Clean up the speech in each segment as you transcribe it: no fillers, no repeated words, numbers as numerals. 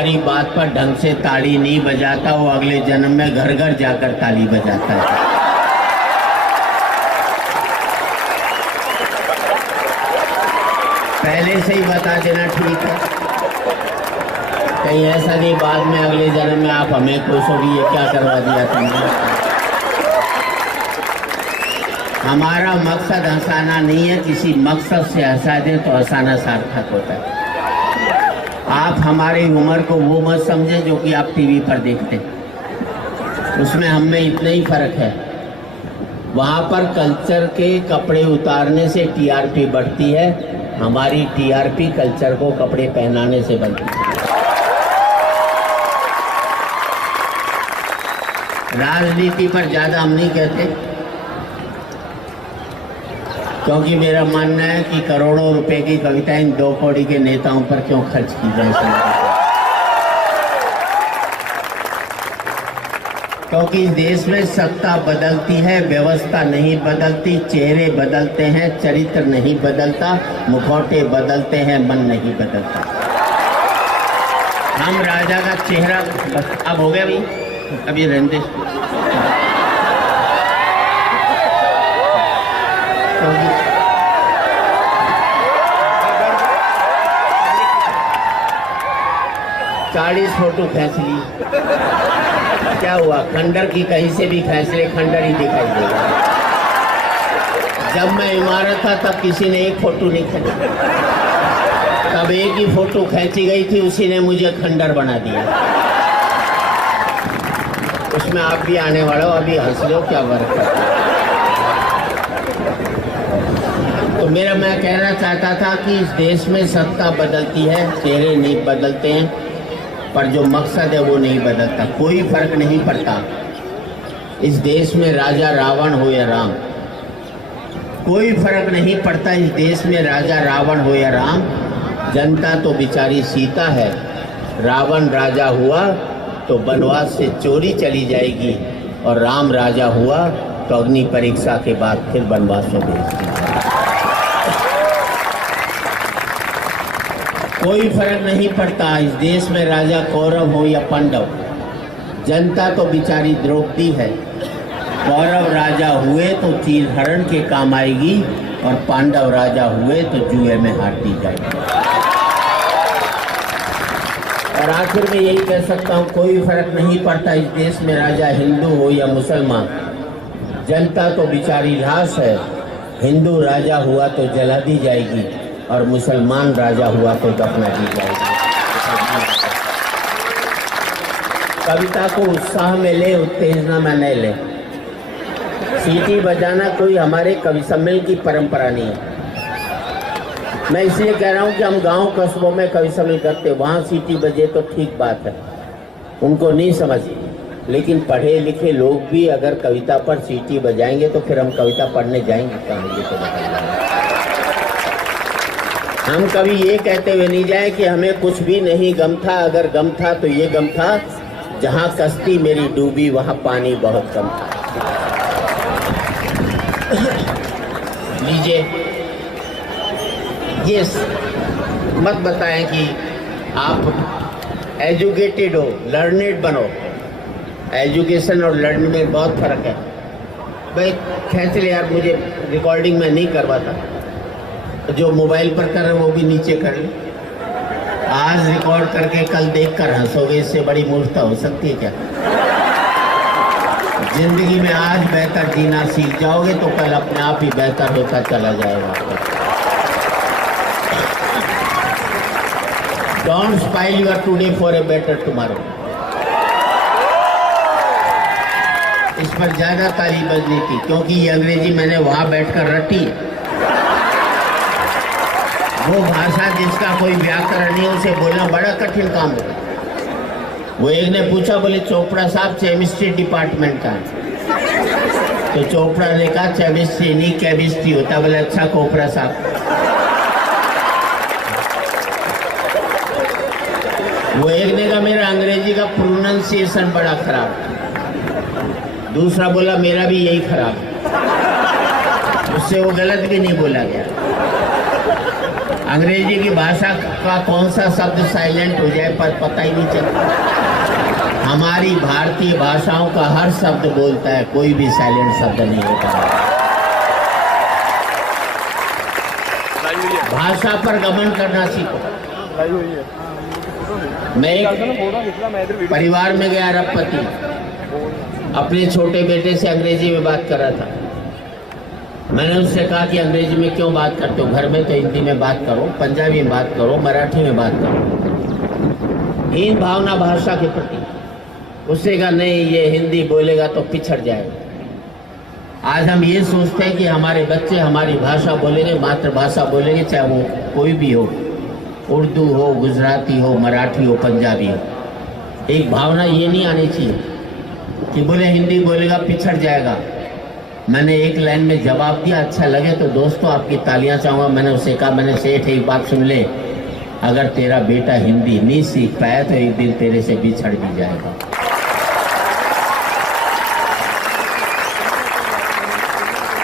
हमारी बात पर ढंग से ताड़ी नहीं बजाता, वो अगले जन्म में घर घर जाकर ताली बजाता है। पहले से ही बता देना ठीक है, कहीं ऐसा नहीं बाद में अगले जन्म में आप हमें कोसोगी ये क्या करवा दिया तुमने। हमारा मकसद हंसाना नहीं है, किसी मकसद से हंसा दें तो हंसाना सार्थक होता है। आप हमारी उम्र को वो मत समझें जो कि आप टीवी पर देखते, उसमें हम में इतना ही फर्क है। वहाँ पर कल्चर के कपड़े उतारने से टीआरपी बढ़ती है, हमारी टीआरपी कल्चर को कपड़े पहनाने से बढ़ती है। राजनीति पर ज़्यादा हम नहीं कहते, क्योंकि मेरा मानना है कि करोड़ों रुपए की कविताएं इन 2 कौड़ी के नेताओं पर क्यों खर्च की जाए। क्योंकि इस देश में सत्ता बदलती है, व्यवस्था नहीं बदलती। चेहरे बदलते हैं, चरित्र नहीं बदलता। मुखौटे बदलते हैं, मन नहीं बदलता। हम राजा का चेहरा बस अब हो गया भाई, अभी रहने 40 फोटो खींच ली, क्या हुआ? खंडर की कहीं से भी खींच ले, खंडर ही दिखाई देगा। जब मैं इमारत था तब किसी ने एक फोटो नहीं खींचा, तब एक ही फोटो खींची गई थी, उसी ने मुझे खंडर बना दिया। उसमें आप भी आने वाले हो, अभी हंस लो, क्या वर्क करता है। तो मैं कहना चाहता था कि इस देश में सत्ता बदलती है, चेहरे नहीं बदलते हैं, पर जो मकसद है वो नहीं बदलता। कोई फर्क नहीं पड़ता इस देश में राजा रावण हो या राम, कोई फर्क नहीं पड़ता इस देश में राजा रावण हो या राम। जनता तो बेचारी सीता है, रावण राजा हुआ तो वनवास से चोरी चली जाएगी, और राम राजा हुआ तो अग्नि परीक्षा के बाद फिर वनवास में भेज दी। कोई फर्क नहीं पड़ता इस देश में राजा कौरव हो या पांडव, जनता तो बेचारी द्रौपदी है। कौरव राजा हुए तो चीर हरण के काम आएगी, और पांडव राजा हुए तो जुए में हारती जाएगी। और आखिर में यही कह सकता हूँ, कोई फर्क नहीं पड़ता इस देश में राजा हिंदू हो या मुसलमान, जनता तो बेचारी लाश है। हिंदू राजा हुआ तो जला दी जाएगी, और मुसलमान राजा हुआ तो दफना दी जाएगी। कविता को उत्साह में ले, उत्तेजना में नहीं ले। सीटी बजाना कोई हमारे कवि सम्मेलन की परंपरा नहीं है। मैं इसलिए कह रहा हूँ कि हम गांव कस्बों में कवि सम्मेलन करते, वहाँ सीटी बजे तो ठीक बात है, उनको नहीं समझ। लेकिन पढ़े लिखे लोग भी अगर कविता पर सीटी बजाएंगे तो फिर हम कविता पढ़ने जाएंगे कहाँ? ये तो बताइए। हम कभी ये कहते हुए नहीं जाए कि हमें कुछ भी नहीं गम था, अगर गम था तो ये गम था, जहाँ कश्ती मेरी डूबी वहाँ पानी बहुत कम था। लीजिए, ये मत बताएं कि आप एजुकेटेड हो, लर्नेड बनो। एजुकेशन और लर्निंग में बहुत फर्क है। भाई खींच ले यार, मुझे रिकॉर्डिंग में नहीं करवाता, जो मोबाइल पर कर रहे वो भी नीचे कर ले। आज रिकॉर्ड करके कल देखकर हंसोगे, इससे बड़ी मूर्खता हो सकती है क्या? जिंदगी में आज बेहतर जीना सीख जाओगे तो कल अपने आप ही बेहतर होता चला जाएगा। Don't स्पाइल your today for a better tomorrow. इस पर ज्यादा ताली बजनी थी, क्योंकि ये अंग्रेजी मैंने वहां बैठकर रटी है। वो भाषा जिसका कोई व्याकरण नहीं, उसे बोलना बड़ा कठिन काम है। वो एक ने पूछा, बोले चोपड़ा साहब केमिस्ट्री डिपार्टमेंट का है, तो चोपड़ा ने कहा केमिस्ट्री नहीं केमिस्ट्री होता। बोले अच्छा कोपरा साहब। वो एक ने कहा मेरा अंग्रेजी का प्रोनाउंसिएशन बड़ा खराब, दूसरा बोला मेरा भी यही खराब, उससे वो गलत भी नहीं बोला गया। अंग्रेजी की भाषा का कौन सा शब्द साइलेंट हो जाए पर पता ही नहीं चलता। हमारी भारतीय भाषाओं का हर शब्द बोलता है, कोई भी साइलेंट शब्द नहीं होता। भाषा पर गमन करना सीखो। मैं एक परिवार में गया अरबपति, अपने छोटे बेटे से अंग्रेजी में बात कर रहा था। मैंने उससे कहा कि अंग्रेजी में क्यों बात करते हो, घर में तो हिंदी में बात करो, पंजाबी में बात करो, मराठी में बात करो। हीन भावना भाषा के प्रति। उससे कहा नहीं, ये हिंदी बोलेगा तो पिछड़ जाएगा। आज हम ये सोचते हैं कि हमारे बच्चे हमारी भाषा बोलेंगे, मातृभाषा बोलेंगे, चाहे वो कोई भी हो, उर्दू हो, गुजराती हो, मराठी हो, पंजाबी हो। एक भावना ये नहीं आनी चाहिए कि बोले हिंदी बोलेगा पिछड़ जाएगा। मैंने एक लाइन में जवाब दिया, अच्छा लगे तो दोस्तों आपकी तालियां चाहूंगा। मैंने उससे कहा, मैंने सेठ एक बात सुन ले, अगर तेरा बेटा हिंदी नहीं सीख पाया तो एक दिन तेरे से बिछड़ भी जाएगा।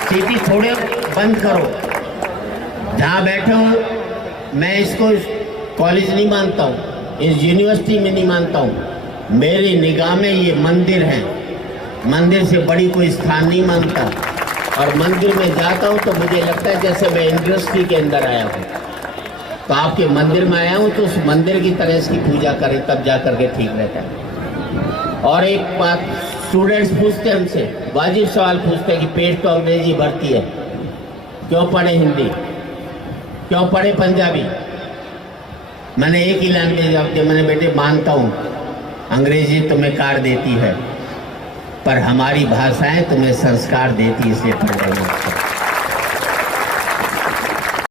सीटी थोड़े बंद करो, जहां बैठे हो। मैं इसको कॉलेज नहीं मानता हूँ, इस यूनिवर्सिटी में नहीं मानता हूँ। मेरी निगाह में ये मंदिर है, मंदिर से बड़ी कोई स्थान नहीं मानता। और मंदिर में जाता हूँ तो मुझे लगता है जैसे मैं इंडस्ट्री के अंदर आया हूँ। तो आपके मंदिर में आया हूँ तो उस मंदिर की तरह इसकी पूजा करें, तब जा करके ठीक रहता है। और एक बात, स्टूडेंट्स पूछते हैं हमसे, वाजिब सवाल पूछते हैं कि पेट तो अंग्रेजी भरती है, क्यों पढ़े हिंदी, क्यों पढ़े पंजाबी। मैंने एक ही लाइन में जवाब दिया, मैंने बेटे मानता हूँ अंग्रेजी तुम्हें कार देती है, पर हमारी भाषाएं तुम्हें संस्कार देती, इसलिए पढ़ रही हो।